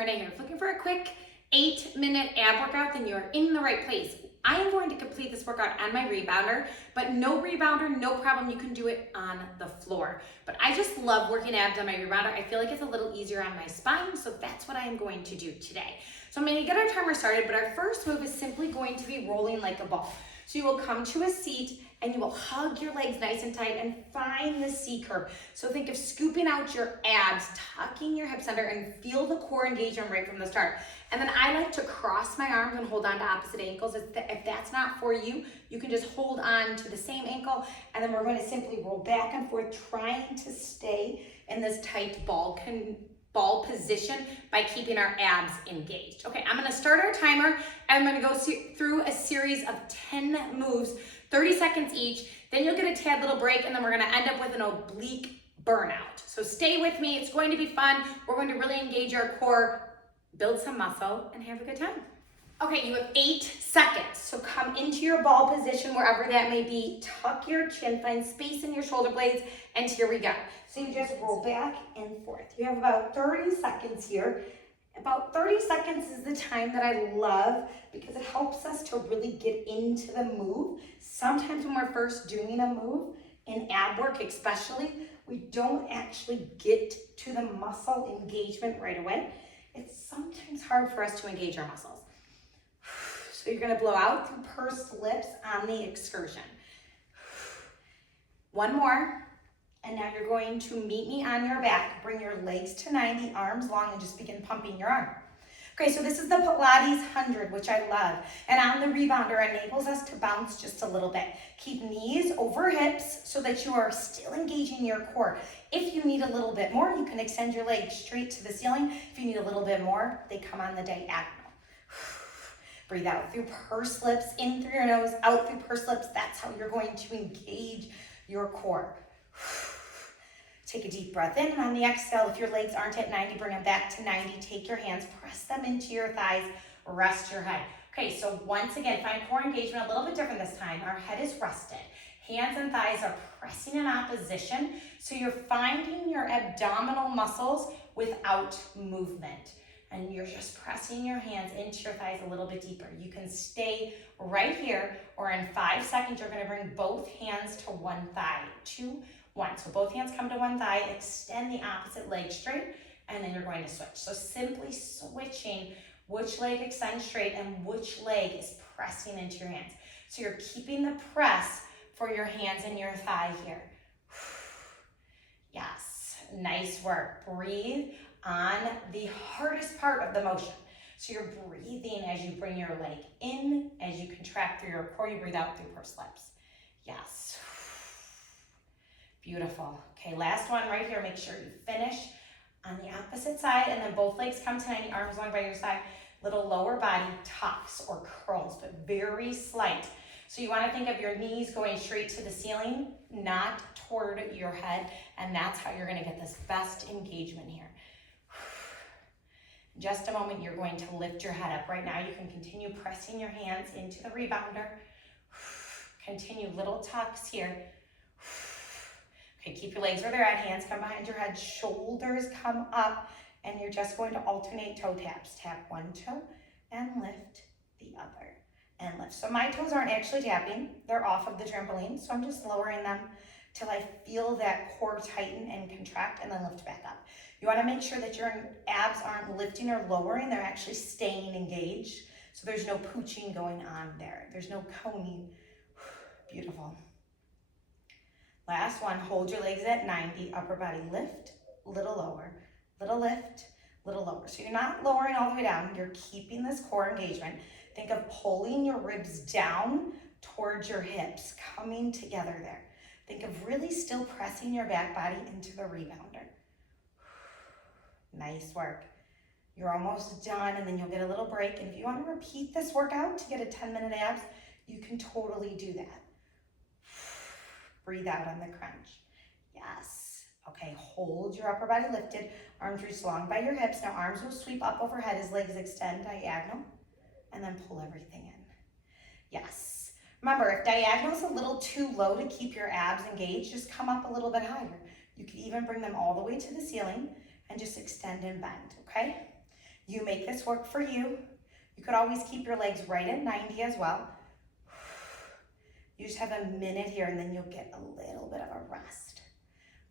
Renee here. If looking for a quick 8-minute ab workout, then you're in the right place. I am going to complete this workout on my rebounder, but no rebounder, no problem. You can do it on the floor. But I just love working abs on my rebounder. I feel like it's a little easier on my spine, so that's what I am going to do today. So I'm going to get our timer started, but our first move is simply going to be rolling like a ball. So you will come to a seat and you will hug your legs nice and tight and find the C curve. So think of scooping out your abs, tucking your hips under, and feel the core engagement right from the start. And then I like to cross my arms and hold on to opposite ankles. If that's not for you, you can just hold on to the same ankle, and then we're going to simply roll back and forth, trying to stay in this tight ball position by keeping our abs engaged. Okay, I'm gonna start our timer, and I'm gonna go through a series of 10 moves, 30 seconds each. Then you'll get a tad little break, and then we're gonna end up with an oblique burnout. So stay with me, it's going to be fun. We're going to really engage our core, build some muscle, and have a good time. Okay, you have 8 seconds. So come into your ball position, wherever that may be. Tuck your chin, find space in your shoulder blades, and here we go. So you just roll back and forth. You have about 30 seconds here. About 30 seconds is the time that I love because it helps us to really get into the move. Sometimes when we're first doing a move, in ab work especially, we don't actually get to the muscle engagement right away. It's sometimes hard for us to engage our muscles. So you're gonna blow out through pursed lips on the excursion. One more, and now you're going to meet me on your back. Bring your legs to 90, arms long, and just begin pumping your arm. Okay, so this is the Pilates 100, which I love. And on the rebounder, enables us to bounce just a little bit. Keep knees over hips so that you are still engaging your core. If you need a little bit more, you can extend your legs straight to the ceiling. If you need a little bit more, they come on the diagonal. Breathe out through pursed lips, in through your nose, out through pursed lips. That's how you're going to engage your core. Take a deep breath in, and on the exhale, if your legs aren't at 90, bring them back to 90. Take your hands, press them into your thighs, rest your head. Okay, so once again, find core engagement a little bit different this time. Our head is rested. Hands and thighs are pressing in opposition, so you're finding your abdominal muscles without movement. And you're just pressing your hands into your thighs a little bit deeper. You can stay right here, or in 5 seconds, you're gonna bring both hands to one thigh. 2, 1. So both hands come to one thigh, extend the opposite leg straight, and then you're going to switch. So simply switching which leg extends straight and which leg is pressing into your hands. So you're keeping the press for your hands and your thigh here. Yes, nice work. Breathe on the hardest part of the motion. So you're breathing as you bring your leg in, as you contract through your core, you breathe out through pursed lips. Yes. Beautiful. Okay, last one right here. Make sure you finish on the opposite side, and then both legs come to 90, arms long by your side. Little lower body tucks or curls, but very slight. So you want to think of your knees going straight to the ceiling, not toward your head, and that's how you're going to get this best engagement here. In just a moment, you're going to lift your head up. Right now, you can continue pressing your hands into the rebounder. Continue little tucks here. Okay, keep your legs where they're at. Hands come behind your head, shoulders come up, and you're just going to alternate toe taps. Tap one toe and lift the other, and lift. So my toes aren't actually tapping. They're off of the trampoline, so I'm just lowering them till I feel that core tighten and contract, and then lift back up. You want to make sure that your abs aren't lifting or lowering. They're actually staying engaged. So there's no pooching going on there. There's no coning. Beautiful. Last one, hold your legs at 90, upper body lift, little lower, little lift, little lower. So you're not lowering all the way down, you're keeping this core engagement. Think of pulling your ribs down towards your hips, coming together there. Think of really still pressing your back body into the rebounder. Nice work. You're almost done, and then you'll get a little break. And if you want to repeat this workout to get a 10-minute abs, you can totally do that. Breathe out on the crunch. Yes. Okay, hold your upper body lifted, arms reach long by your hips. Now arms will sweep up overhead as legs extend diagonal, and then pull everything in. Yes. Remember, if diagonal is a little too low to keep your abs engaged, just come up a little bit higher. You could even bring them all the way to the ceiling and just extend and bend, okay? You make this work for you. You could always keep your legs right at 90 as well. You just have a minute here and then you'll get a little bit of a rest.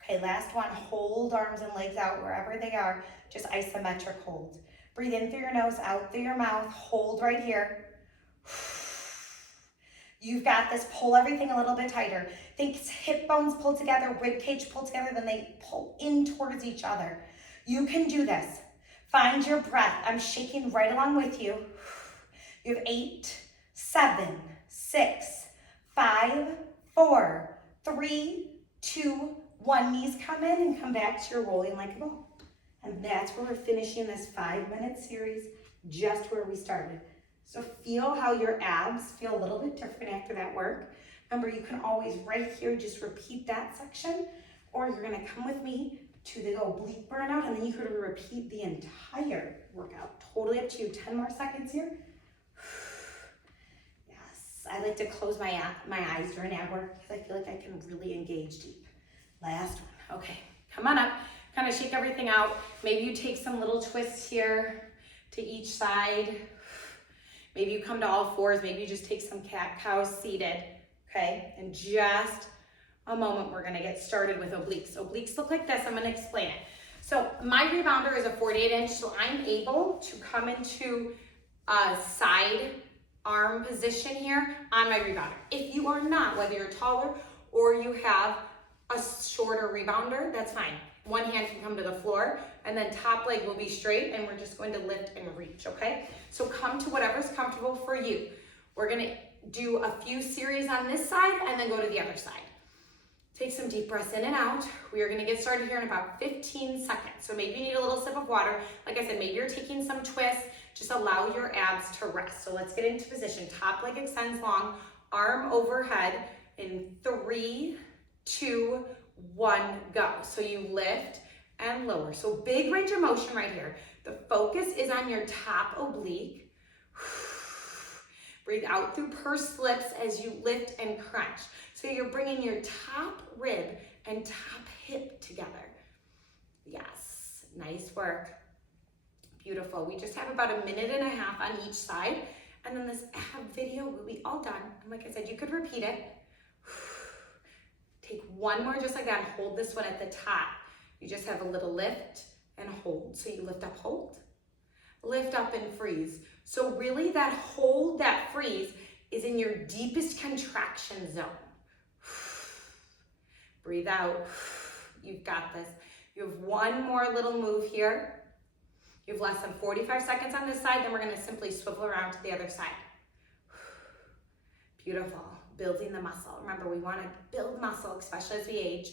Okay, last one, hold arms and legs out wherever they are, just isometric hold. Breathe in through your nose, out through your mouth, hold right here. You've got this, pull everything a little bit tighter. Think hip bones pull together, rib cage pull together, then they pull in towards each other. You can do this. Find your breath. I'm shaking right along with you. You have 8, 7, 6, 5, 4, 3, 2, 1. Knees come in and come back to your rolling like a ball. And that's where we're finishing this 5-minute series, just where we started. So feel how your abs feel a little bit different after that work. Remember, you can always right here just repeat that section, or you're gonna come with me to the oblique burnout, and then you could repeat the entire workout. Totally up to you. 10 more seconds here. Yes, I like to close my eyes during ab work because I feel like I can really engage deep. Last one. Okay, come on up. Kind of shake everything out. Maybe you take some little twists here to each side. Maybe you come to all fours. Maybe you just take some cat-cow seated. Okay, in just a moment, we're gonna get started with obliques. Obliques look like this. I'm gonna explain it. So my rebounder is a 48-inch, so I'm able to come into a side arm position here on my rebounder. If you are not, whether you're taller or you have a shorter rebounder, that's fine. One hand can come to the floor, and then top leg will be straight, and we're just going to lift and reach, okay? So come to whatever's comfortable for you. We're gonna do a few series on this side, and then go to the other side. Take some deep breaths in and out. We are gonna get started here in about 15 seconds. So maybe you need a little sip of water. Like I said, maybe you're taking some twists. Just allow your abs to rest. So let's get into position. Top leg extends long, arm overhead in 3, 2, 1, go. So you lift and lower. So big range of motion right here. The focus is on your top oblique. Breathe out through pursed lips as you lift and crunch. So you're bringing your top rib and top hip together. Yes, nice work. Beautiful. We just have about 1.5 minutes on each side, and then this ab video will be all done. And like I said, you could repeat it. Take one more just like that. Hold this one at the top. You just have a little lift and hold. So you lift up, hold. Lift up and freeze. So really that hold, that freeze is in your deepest contraction zone. Breathe out. You've got this. You have one more little move here. You have less than 45 seconds on this side, then we're gonna simply swivel around to the other side. Beautiful. Building the muscle. Remember, we want to build muscle, especially as we age.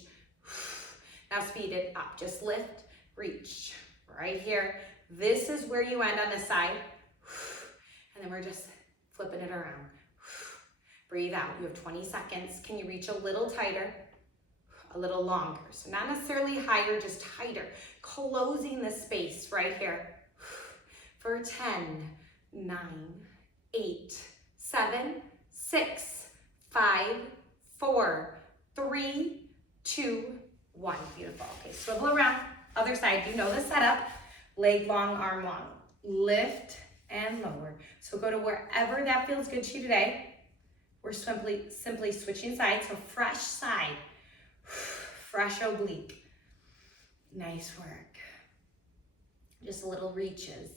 Now speed it up. Just lift, reach. Right here. This is where you end on this side. And then we're just flipping it around. Breathe out. You have 20 seconds. Can you reach a little tighter? A little longer. So not necessarily higher, just tighter. Closing the space right here. For 10, 9, 8, 7, 6, 5, 4, 3, 2, 1. Beautiful. Okay, swivel around. Other side. You know the setup. Leg long, arm long. Lift and lower. So go to wherever that feels good to you today. We're simply switching sides. So fresh side. Fresh oblique. Nice work. Just little reaches.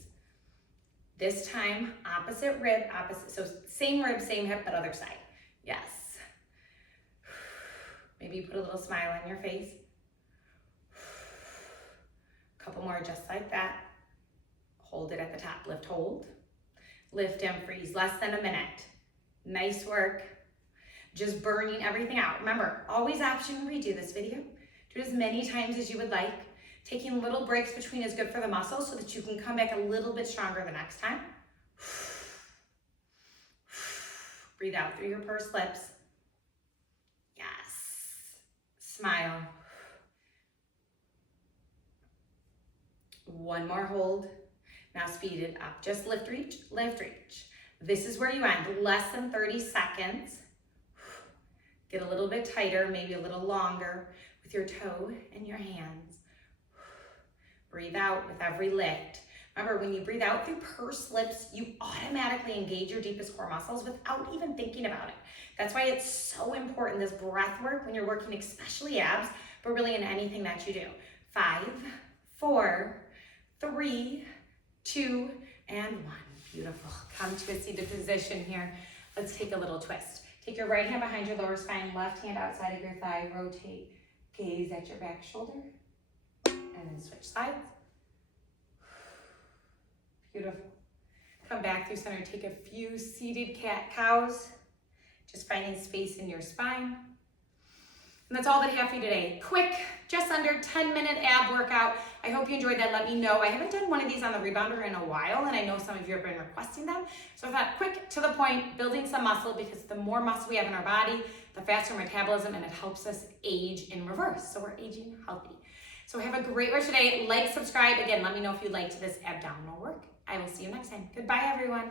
This time, opposite rib, opposite. So same rib, same hip, but other side. Yes. Maybe you put a little smile on your face. A couple more just like that. Hold it at the top. Lift, hold. Lift and freeze. Less than a minute. Nice work. Just burning everything out. Remember, always option to redo this video. Do it as many times as you would like. Taking little breaks between is good for the muscle so that you can come back a little bit stronger the next time. Breathe out through your pursed lips. Yes. Smile. One more hold. Now speed it up. Just lift, reach, lift, reach. This is where you end. Less than 30 seconds. Get a little bit tighter, maybe a little longer with your toe and your hands. Breathe out with every lift. Remember, when you breathe out through pursed lips, you automatically engage your deepest core muscles without even thinking about it. That's why it's so important, this breath work, when you're working especially abs, but really in anything that you do. 5, 4, 3, 2, and 1. Beautiful. Come to a seated position here. Let's take a little twist. Take your right hand behind your lower spine, left hand outside of your thigh, rotate, gaze at your back shoulder, and then switch sides. Beautiful. Come back through center, take a few seated cat-cows, just finding space in your spine. And that's all that I have for you today. Quick, just under 10-minute ab workout. I hope you enjoyed that. Let me know. I haven't done one of these on the rebounder in a while, and I know some of you have been requesting them. So I thought quick, to the point, building some muscle, because the more muscle we have in our body, the faster metabolism, and it helps us age in reverse. So we're aging healthy. So have a great rest of your day. Like, subscribe. Again, let me know if you liked this abdominal work. I will see you next time. Goodbye, everyone.